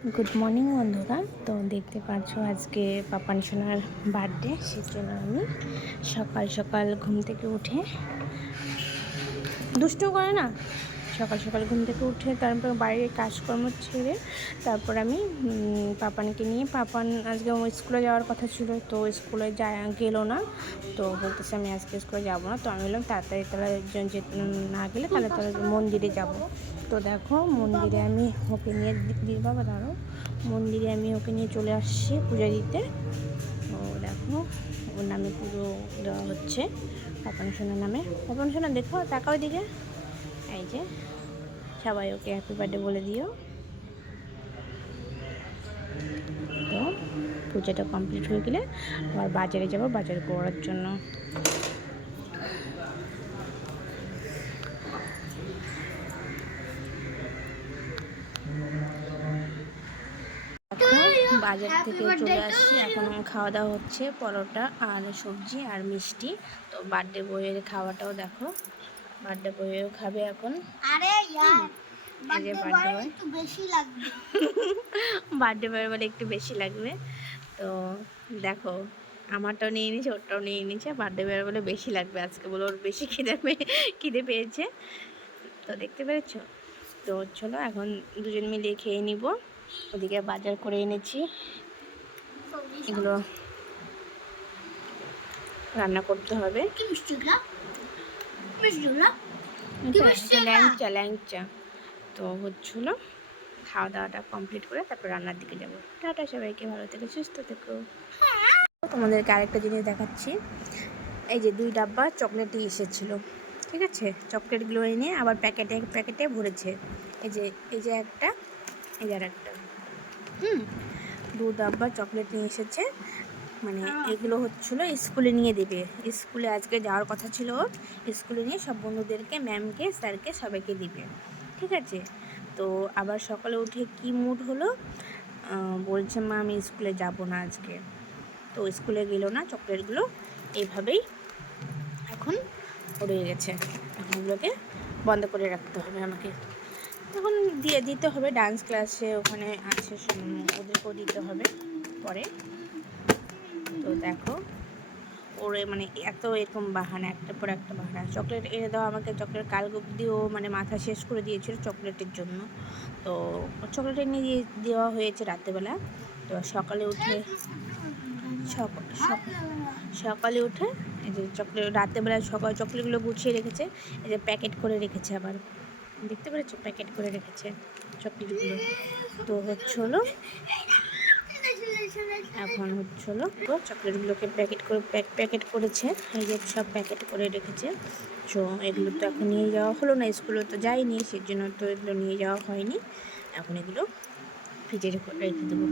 Good morning বন্ধুরা। তো দেখতে পাচ্ছ আজকে পাপান সোনার বার্থডে, সেজন্য আমি সকাল সকাল ঘুম থেকে উঠে দুষ্টু করে না, সকাল সকাল ঘুম থেকে উঠে তারপর বাড়ির কাজকর্ম ছেড়ে তারপর আমি পাপানকে নিয়ে, পাপান আজকে স্কুলে যাওয়ার কথা ছিল, তো স্কুলে গেল না। তো বলতেছে আমি আজকে স্কুলে যাব না। তো আমি বললাম তাড়াতাড়ি তাহলে না গেলে তাহলে মন্দিরে যাব। তো দেখো মন্দিরে আমি ওকে নিয়ে বাবা দাঁড়ো, মন্দিরে আমি ওকে নিয়ে চলে আসছি পূজা দিতে। তো দেখো ওর নামে পুজো দেওয়া হচ্ছে, পাপান সোনার নামে। পাপান সোনা দেখো, তাকাও দিকে, এই যে সবাই ওকে হ্যাপি বার্থডে বলে দিও। তো পূজাটা কমপ্লিট হয়ে গেলে আবার বাজারে যাব বাজার করার জন্য। বাজার থেকে চলে আসছি, এখন খাওয়া দাওয়া হচ্ছে, পরোটা আর সবজি আর মিষ্টি। তো বার্থডে বইয়ের খাওয়াটাও দেখো, বার্থডে বইয়েও খাবে এখন। বার্থডে বয়ের বলে একটু বেশি লাগবে। তো দেখো আমারটাও নিয়ে নিয়েছে, ওরটাও নিয়ে নিয়েছে, বার্থডে বয়ের বলে বেশি লাগবে আজকে, বলে ওর বেশি খিদে পেয়েছে। তো দেখতে পেরেছ। তো চলো এখন দুজন মিলে খেয়ে নিব। ওদিকে বাজার করে এনেছি, এগুলো রান্না করতে হবে। ল্যাংচা ল্যাংচা। তো হচ্ছিল খাওয়া দাওয়াটা কমপ্লিট করে তারপর রান্নার দিকে যাবো। টাটা সবাইকে, ভালো থেকো, সুস্থ থেকো। তোমাদেরকে আরেকটা জিনিস দেখাচ্ছি। এই যে 2 ডাব্বা চকলেট এসেছিলো, ঠিক আছে, চকলেটগুলো এনে আবার প্যাকেটে প্যাকেটে ভরেছে। এই যে একটা, এই যে আর একটা, 2 ডাব্বা চকলেট নিয়ে এসেছে। মানে এগুলো হচ্ছিলো স্কুলে নিয়ে দেবে, স্কুলে আজকে যাওয়ার কথা ছিল, স্কুলে নিয়ে সব বন্ধুদেরকে, ম্যামকে, স্যারকে সবাইকে দিবে, ঠিক আছে। তো আবার সকালে উঠে কি মুড হলো, বলছে মা আমি স্কুলে যাব না আজকে। তো স্কুলে গেল না, চকলেটগুলো এইভাবেই এখন রয়ে গেছে। এখন এগুলোকে বন্ধ করে রাখতে হবে আমাকে, এখন দিতে হবে। ডান্স ক্লাসে ওখানে আছে, ওদেরকেও দিতে হবে পরে। তো দেখো ওরে মানে এত এরকম বাহানা, একটা পর একটা বাহানা। চকলেট এনে দাও আমাকে, চকলেট কাল দিয়েও মানে মাথা শেষ করে দিয়েছিল চকলেটের জন্য। তো চকলেট এনে দেওয়া হয়েছে রাত্রেবেলা। তো সকালে উঠে সকালে উঠে এই যে চকলেট, রাত্রেবেলা সকাল চকলেটগুলো গুছিয়ে রেখেছে, এই যে প্যাকেট করে রেখেছে, আবার দেখতে পেরেছো প্যাকেট করে রেখেছে চকলেটগুলো। তো হচ্ছিল এখন হচ্ছিল চকলেটগুলোকে প্যাকেট করেছে, এই যে সব প্যাকেট করে রেখেছে। তো এগুলো তো এখন নিয়ে যাওয়া হলো না, স্কুলে তো যাইনি, সেই জন্য তো এগুলো নিয়ে যাওয়া হয়নি। এখন এগুলো ফ্রিজে রেখে দেবো।